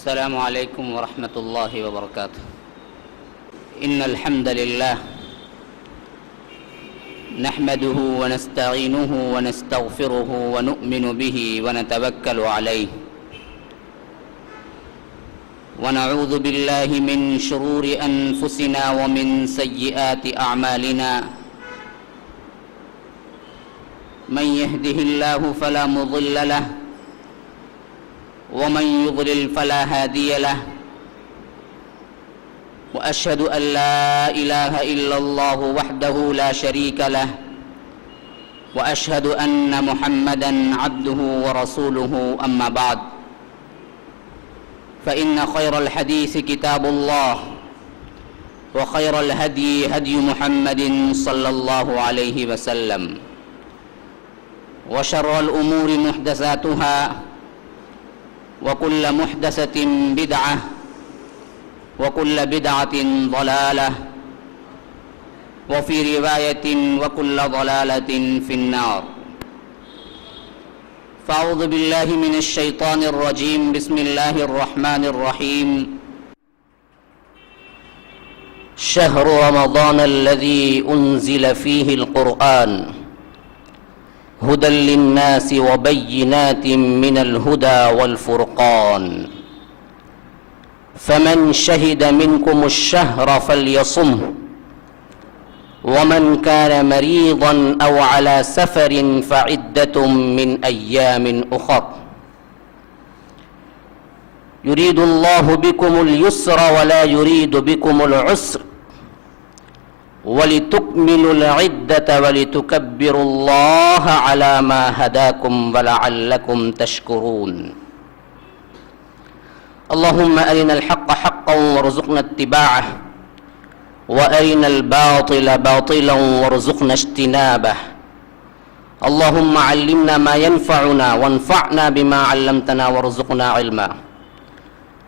السلام عليكم ورحمة الله وبركاته. إن الحمد لله نحمده ونستعينه ونستغفره ونؤمن به ونتوكل عليه ونعوذ بالله من شرور أنفسنا ومن سيئات أعمالنا. من يهده الله فلا مضل له ومن يضلل فلا هادي له. وأشهد أن لا إله إلا الله وحده لا شريك له وأشهد أن محمدًا عبده ورسوله. أما بعد فإن خير الحديث كتاب الله وخير الهدي هدي محمد صلى الله عليه وسلم وشر الأمور محدثاتها وكل محدثة بدعة وكل بدعة ضلالة وفي رواية وكل ضلالة في النار. فأعوذ بالله من الشيطان الرجيم. بسم الله الرحمن الرحيم. شهر رمضان الذي أنزل فيه القرآن هدى للناس وبينات من الهدى والفرقان فمن شهد منكم الشهر فليصمه ومن كان مريضا أو على سفر فعدة من أيام أخر يريد الله بكم اليسر ولا يريد بكم العسر وَلِتُكْمِلُوا الْعِدَّةَ وَلِتُكَبِّرُوا اللَّهَ عَلَى مَا هَدَاكُمْ وَلَعَلَّكُمْ تَشْكُرُونَ. اللهم أرنا الحق حقا وارزقنا اتباعه وأرنا الباطل باطلا وارزقنا اجتنابه. اللهم علمنا ما ينفعنا وانفعنا بما علمتنا وارزقنا علما.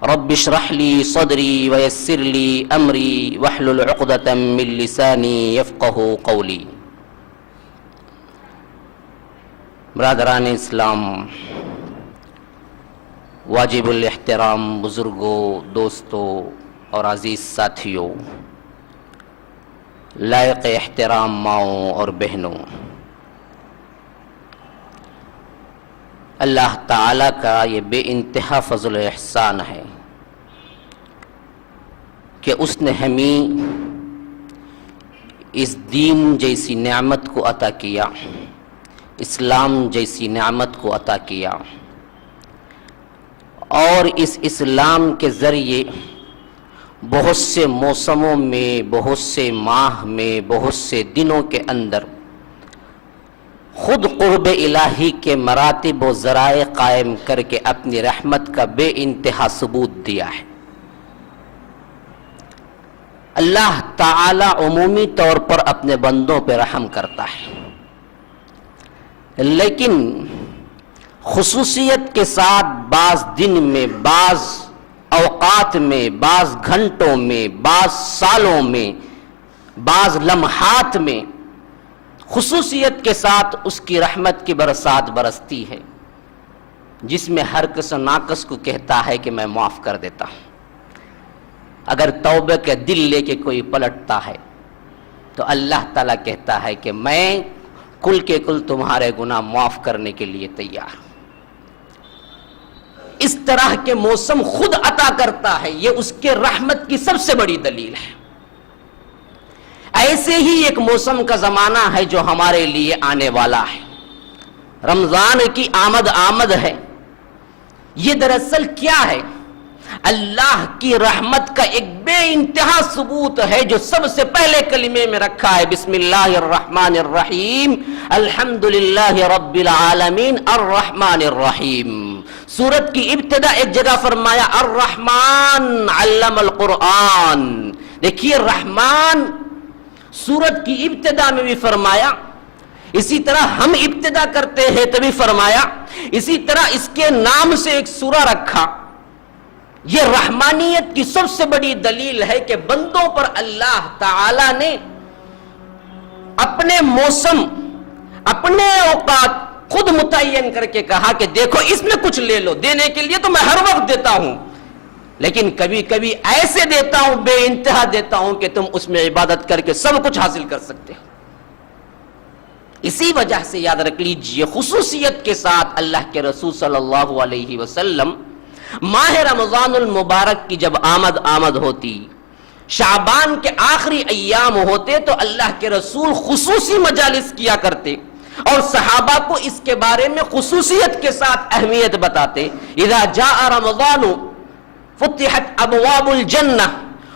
رب اشرح لي صدري ويسر لي امری واحلل عقدة من لسانی یفقهوا قولی. برادران اسلام، واجب الاحترام بزرگوں، دوستوں اور عزیز ساتھیوں، لائق احترام ماؤں اور بہنوں، اللہ تعالیٰ کا یہ بے انتہا فضل و احسان ہے کہ اس نے ہمیں اس دین جیسی نعمت کو عطا کیا، اسلام جیسی نعمت کو عطا کیا، اور اس اسلام کے ذریعے بہت سے موسموں میں، بہت سے ماہ میں، بہت سے دنوں کے اندر خود قرب الہی کے مراتب و ذرائع قائم کر کے اپنی رحمت کا بے انتہا ثبوت دیا ہے. اللہ تعالی عمومی طور پر اپنے بندوں پہ رحم کرتا ہے، لیکن خصوصیت کے ساتھ بعض دن میں، بعض اوقات میں، بعض گھنٹوں میں، بعض سالوں میں، بعض لمحات میں خصوصیت کے ساتھ اس کی رحمت کی برسات برستی ہے، جس میں ہر کس و ناقص کو کہتا ہے کہ میں معاف کر دیتا ہوں. اگر توبہ کے دل لے کے کوئی پلٹتا ہے تو اللہ تعالیٰ کہتا ہے کہ میں کل کے کل تمہارے گناہ معاف کرنے کے لیے تیار ہوں. اس طرح کے موسم خود عطا کرتا ہے، یہ اس کے رحمت کی سب سے بڑی دلیل ہے. ایسے ہی ایک موسم کا زمانہ ہے جو ہمارے لیے آنے والا ہے. رمضان کی آمد ہے. یہ دراصل کیا ہے؟ اللہ کی رحمت کا ایک بے انتہا ثبوت ہے جو سب سے پہلے کلمے میں رکھا ہے. بسم اللہ الرحمن الرحیم، الحمدللہ رب العالمین الرحمن الرحیم. سورت کی ابتدا ایک جگہ فرمایا الرحمن علم القرآن. دیکھیے رحمان سورت کی ابتدا میں بھی فرمایا، اسی طرح ہم ابتدا کرتے ہیں تبھی فرمایا، اسی طرح اس کے نام سے ایک سورہ رکھا. یہ رحمانیت کی سب سے بڑی دلیل ہے کہ بندوں پر اللہ تعالی نے اپنے موسم، اپنے اوقات خود متعین کر کے کہا کہ دیکھو اس میں کچھ لے لو. دینے کے لیے تو میں ہر وقت دیتا ہوں، لیکن کبھی کبھی ایسے دیتا ہوں، بے انتہا دیتا ہوں کہ تم اس میں عبادت کر کے سب کچھ حاصل کر سکتے ہو۔ اسی وجہ سے یاد رکھ لیجئے خصوصیت کے ساتھ اللہ کے رسول صلی اللہ علیہ وسلم ماہ رمضان المبارک کی جب آمد ہوتی، شعبان کے آخری ایام ہوتے تو اللہ کے رسول خصوصی مجالس کیا کرتے اور صحابہ کو اس کے بارے میں خصوصیت کے ساتھ اہمیت بتاتے۔ اذا جاء رمضان فتحت ابواب الجنہ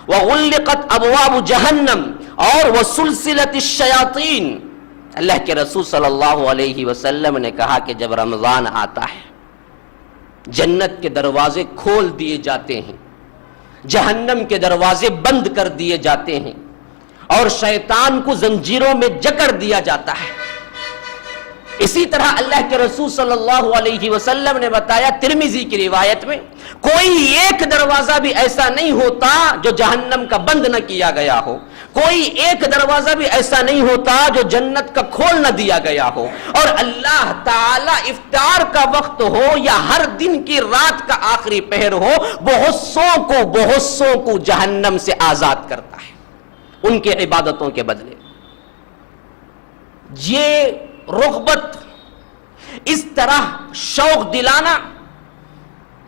وغلقت ابواب جہنم اور وسلسلت الشیاطین۔ اللہ کے رسول صلی اللہ علیہ وسلم نے کہا کہ جب رمضان آتا ہے جنت کے دروازے کھول دیے جاتے ہیں، جہنم کے دروازے بند کر دیے جاتے ہیں اور شیطان کو زنجیروں میں جکڑ دیا جاتا ہے۔ اسی طرح اللہ کے رسول صلی اللہ علیہ وسلم نے بتایا ترمذی کی روایت میں، کوئی ایک دروازہ بھی ایسا نہیں ہوتا جو جہنم کا بند نہ کیا گیا ہو، کوئی ایک دروازہ بھی ایسا نہیں ہوتا جو جنت کا کھول نہ دیا گیا ہو، اور اللہ تعالی افطار کا وقت ہو یا ہر دن کی رات کا آخری پہر ہو، بہت سو کو جہنم سے آزاد کرتا ہے ان کے عبادتوں کے بدلے۔ یہ رغبت، اس طرح شوق دلانا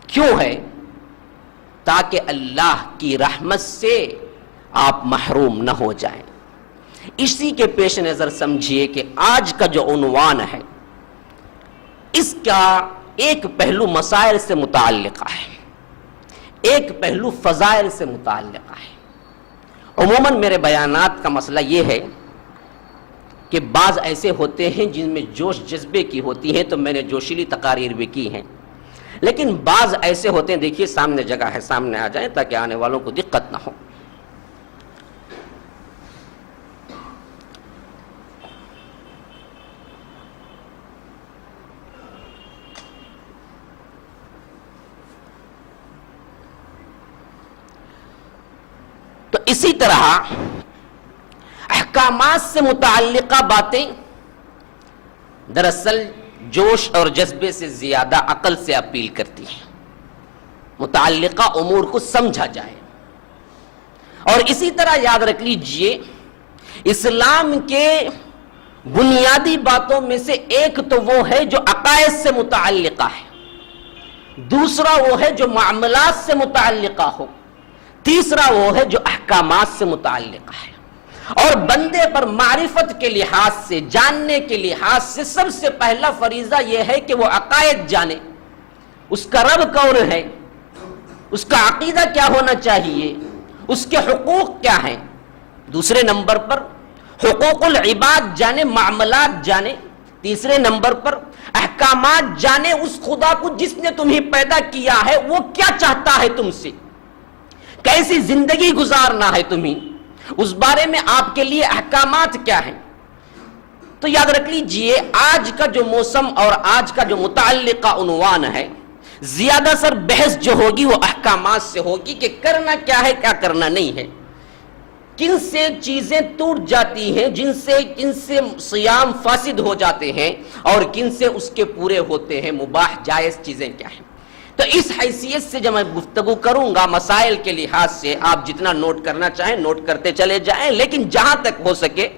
کیوں ہے؟ تاکہ اللہ کی رحمت سے آپ محروم نہ ہو جائیں۔ اسی کے پیش نظر سمجھیے کہ آج کا جو عنوان ہے اس کا ایک پہلو مسائل سے متعلقہ ہے، ایک پہلو فضائل سے متعلقہ ہے۔ عموماً میرے بیانات کا مسئلہ یہ ہے کہ بعض ایسے ہوتے ہیں جن میں جوش جذبے کی ہوتی ہیں تو میں نے جوشیلی تقاریر بھی کی ہیں، لیکن بعض ایسے ہوتے ہیں، دیکھیے سامنے جگہ ہے، سامنے آ جائیں تاکہ آنے والوں کو دقت نہ ہو۔ تو اسی طرح احکامات سے متعلقہ باتیں دراصل جوش اور جذبے سے زیادہ عقل سے اپیل کرتی ہیں، متعلقہ امور کو سمجھا جائے۔ اور اسی طرح یاد رکھ لیجئے اسلام کے بنیادی باتوں میں سے ایک تو وہ ہے جو عقائد سے متعلقہ ہے، دوسرا وہ ہے جو معاملات سے متعلقہ ہو، تیسرا وہ ہے جو احکامات سے متعلقہ ہے۔ اور بندے پر معرفت کے لحاظ سے، جاننے کے لحاظ سے سب سے پہلا فریضہ یہ ہے کہ وہ عقائد جانے، اس کا رب کون ہے، اس کا عقیدہ کیا ہونا چاہیے، اس کے حقوق کیا ہیں۔ دوسرے نمبر پر حقوق العباد جانے، معاملات جانے۔ تیسرے نمبر پر احکامات جانے، اس خدا کو جس نے تمہیں پیدا کیا ہے وہ کیا چاہتا ہے تم سے، کیسی زندگی گزارنا ہے تمہیں، اس بارے میں آپ کے لیے احکامات کیا ہیں۔ تو یاد رکھ لیجئے آج کا جو موسم اور آج کا جو متعلقہ عنوان ہے، زیادہ سر بحث جو ہوگی وہ احکامات سے ہوگی کہ کرنا کیا ہے، کیا کرنا نہیں ہے، کن سے چیزیں ٹوٹ جاتی ہیں، جن سے صیام فاسد ہو جاتے ہیں اور کن سے اس کے پورے ہوتے ہیں، مباح جائز چیزیں کیا ہیں۔ تو اس حیثیت سے جب میں گفتگو کروں گا مسائل کے لحاظ سے، آپ جتنا نوٹ کرنا چاہیں نوٹ کرتے چلے جائیں، لیکن جہاں تک ہو سکے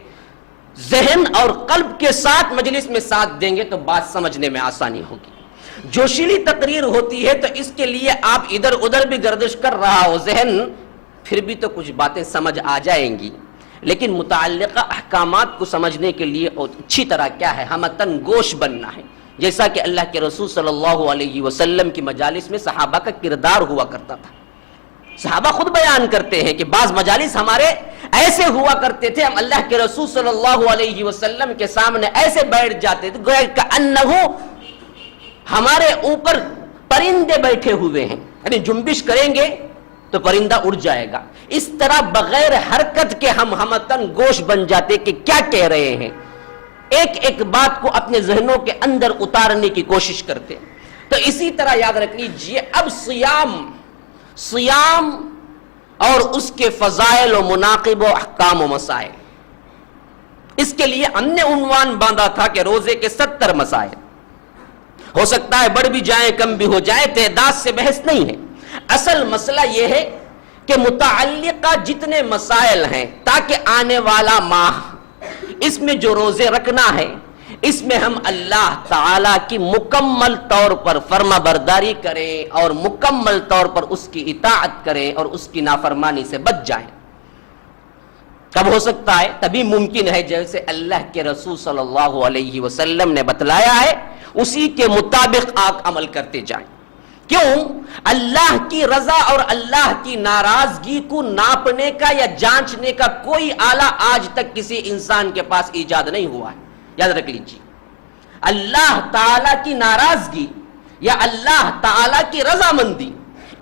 ذہن اور قلب کے ساتھ مجلس میں ساتھ دیں گے تو بات سمجھنے میں آسانی ہوگی۔ جوشیلی تقریر ہوتی ہے تو اس کے لیے آپ ادھر ادھر بھی گردش کر رہا ہو ذہن، پھر بھی تو کچھ باتیں سمجھ آ جائیں گی، لیکن متعلقہ احکامات کو سمجھنے کے لیے اچھی طرح کیا ہے، ہمتن گوش بننا ہے۔ جیسا کہ اللہ کے رسول صلی اللہ علیہ وسلم کی مجالس میں صحابہ کا کردار ہوا کرتا تھا۔ صحابہ خود بیان کرتے ہیں کہ بعض مجالس ہمارے ایسے ہوا کرتے تھے، ہم اللہ کے رسول صلی اللہ علیہ وسلم کے سامنے ایسے بیٹھ جاتے تھے گویا کہ انہو ہمارے اوپر پرندے بیٹھے ہوئے ہیں، یعنی جنبش کریں گے تو پرندہ اڑ جائے گا۔ اس طرح بغیر حرکت کے ہم ہمتن گوش بن جاتے کہ کیا کہہ رہے ہیں، ایک ایک بات کو اپنے ذہنوں کے اندر اتارنے کی کوشش کرتے۔ تو اسی طرح یاد رکھ لیجئے اب سیام اور اس کے فضائل و مناقب و احکام و مسائل، اس کے لیے ہم نے عنوان باندھا تھا کہ روزے کے 70 مسائل، ہو سکتا ہے بڑھ بھی جائیں کم بھی ہو جائیں، تعداد سے بحث نہیں ہے۔ اصل مسئلہ یہ ہے کہ متعلقہ جتنے مسائل ہیں تاکہ آنے والا ماہ اس میں جو روزے رکھنا ہے اس میں ہم اللہ تعالی کی مکمل طور پر فرما برداری کریں اور مکمل طور پر اس کی اطاعت کریں اور اس کی نافرمانی سے بچ جائیں. کب ہو سکتا ہے؟ تبھی ممکن ہے جیسے اللہ کے رسول صلی اللہ علیہ وسلم نے بتلایا ہے اسی کے مطابق آپ عمل کرتے جائیں. کیوں؟ اللہ کی رضا اور اللہ کی ناراضگی کو ناپنے کا یا جانچنے کا کوئی آلہ آج تک کسی انسان کے پاس ایجاد نہیں ہوا ہے. یاد رکھ لیجیے، اللہ تعالی کی ناراضگی یا اللہ تعالی کی رضامندی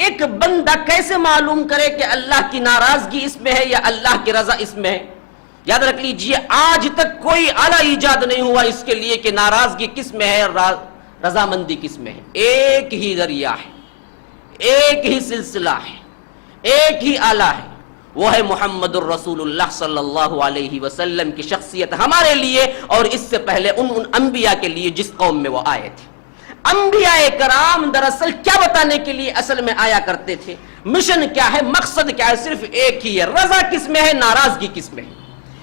ایک بندہ کیسے معلوم کرے کہ اللہ کی ناراضگی اس میں ہے یا اللہ کی رضا اس میں ہے؟ یاد رکھ لیجیے، آج تک کوئی آلہ ایجاد نہیں ہوا اس کے لیے کہ ناراضگی کس میں ہے، رضامندی کس میں ہے. ایک ہی ذریعہ ہے، ایک ہی سلسلہ ہے، ایک ہی آلہ ہے، وہ ہے محمد الرسول اللہ صلی اللہ علیہ وسلم کی شخصیت ہمارے لیے اور اس سے پہلے ان انبیاء کے لیے جس قوم میں وہ آئے تھے. انبیاء کرام دراصل کیا بتانے کے لیے اصل میں آیا کرتے تھے؟ مشن کیا ہے، مقصد کیا ہے؟ صرف ایک ہی ہے، رضا کس میں ہے، ناراضگی کس میں ہے.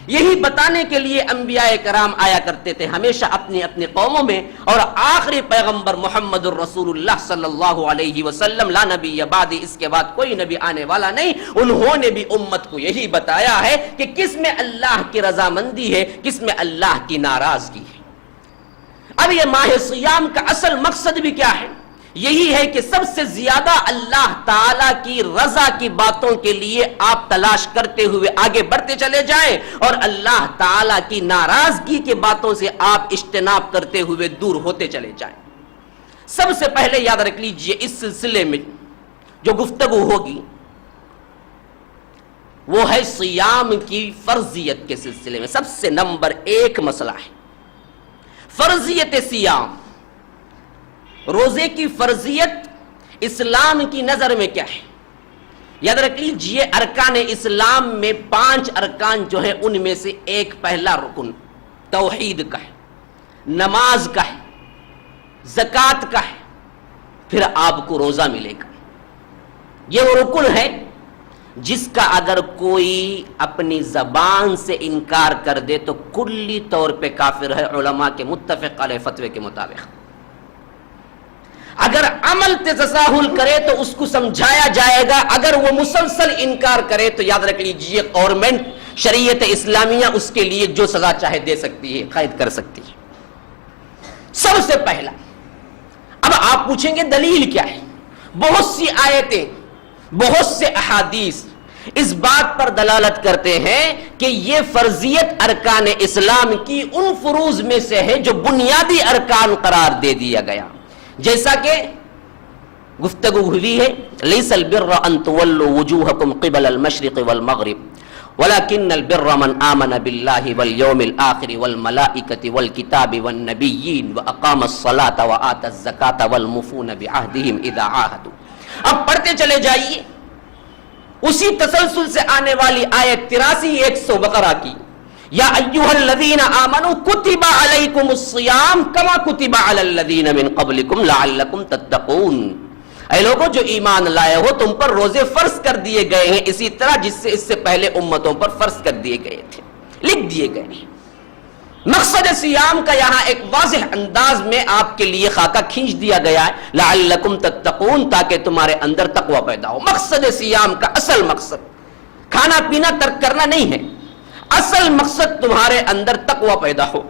یہی بتانے کے لیے انبیاء کرام آیا کرتے تھے ہمیشہ اپنی اپنی قوموں میں. اور آخری پیغمبر محمد الرسول اللہ صلی اللہ علیہ وسلم، لا نبی بعدی، اس کے بعد کوئی نبی آنے والا نہیں، انہوں نے بھی امت کو یہی بتایا ہے کہ کس میں اللہ کی رضامندی ہے، کس میں اللہ کی ناراضگی ہے. اب یہ ماہ صیام کا اصل مقصد بھی کیا ہے؟ یہی ہے کہ سب سے زیادہ اللہ تعالی کی رضا کی باتوں کے لیے آپ تلاش کرتے ہوئے آگے بڑھتے چلے جائیں اور اللہ تعالی کی ناراضگی کی باتوں سے آپ اجتناب کرتے ہوئے دور ہوتے چلے جائیں. سب سے پہلے یاد رکھ لیجئے اس سلسلے میں جو گفتگو ہوگی وہ ہے صیام کی فرضیت کے سلسلے میں. سب سے نمبر 1 مسئلہ ہے فرضیت صیام. روزے کی فرضیت اسلام کی نظر میں کیا ہے؟ یاد رکھ لیجئے ارکان اسلام میں 5 ارکان جو ہیں ان میں سے ایک پہلا رکن توحید کا ہے، نماز کا ہے، زکوٰۃ کا ہے، پھر آپ کو روزہ ملے گا. یہ وہ رکن ہے جس کا اگر کوئی اپنی زبان سے انکار کر دے تو کلی طور پہ کافر ہے علماء کے متفق علیہ فتوے کے مطابق. اگر عمل تساہل کرے تو اس کو سمجھایا جائے گا، اگر وہ مسلسل انکار کرے تو یاد رکھ لیجئے گورنمنٹ شریعت اسلامیہ اس کے لیے جو سزا چاہے دے سکتی ہے، قید کر سکتی ہے. سب سے پہلا، اب آپ پوچھیں گے دلیل کیا ہے؟ بہت سی آیتیں، بہت سے احادیث اس بات پر دلالت کرتے ہیں کہ یہ فرضیت ارکان اسلام کی ان فروض میں سے ہے جو بنیادی ارکان قرار دے دیا گیا. جیسا کہ گفتگو ہوئی ہے لیس البر ان تولوا وجوهكم قبل المشرق والمغرب ولكن البر من آمن بالله واليوم الآخر والملائكة والكتاب والنبيين وأقام الصلاة وآتى الزكاة والموفون بعهدهم إذا عاهدوا. اب پڑھتے چلے جائیے اسی تسلسل سے آنے والی آیت 83 100 بقرہ کی، یا ایھا الذین آمنوا کتب علیکم الصیام کما کتب علی الذین من قبلکم لعلکم تتقون. اے لوگوں جو ایمان لائے ہو تم پر روزے فرض کر دیے گئے ہیں اسی طرح جس سے اس سے پہلے امتوں پر فرض کر دیے گئے تھے، لکھ دیے گئے ہیں. مقصد سیام کا یہاں ایک واضح انداز میں آپ کے لیے خاکہ کھینچ دیا گیا ہے لعلکم تتقون، تاکہ تمہارے اندر تقوی پیدا ہو. مقصد سیام کا اصل مقصد کھانا پینا ترک کرنا نہیں ہے، اصل مقصد تمہارے اندر تقوی پیدا ہو.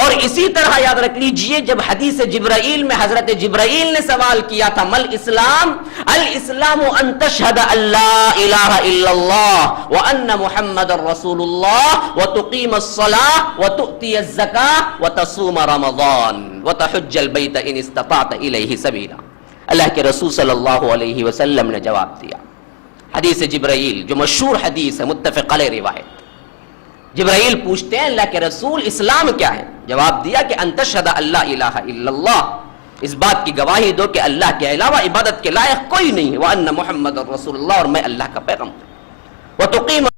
اور اسی طرح یاد رکھ لیجئے جب حدیث جبرائیل میں حضرت جبرائیل نے سوال کیا تھا مل اسلام، الاسلام ان تشہد ان لا الہ الا اللہ وان محمد رسول اللہ وتقیم الصلاة وتؤتی الزکاة وتصوم رمضان وتحج البیت ان استطعت الیہ سبیلا. اللہ کے رسول صلی اللہ علیہ وسلم نے جواب دیا. حدیث جبرائیل جو مشہور حدیث ہے متفق علیہ روایت، جبرائیل پوچھتے ہیں اللہ کے رسول اسلام کیا ہے؟ جواب دیا کہ ان تشہد ان لا الہ الا اللہ، اس بات کی گواہی دو کہ اللہ کے علاوہ عبادت کے لائق کوئی نہیں ہے، وان محمد رسول اللہ، اور میں اللہ کا پیغمبر، وتقیم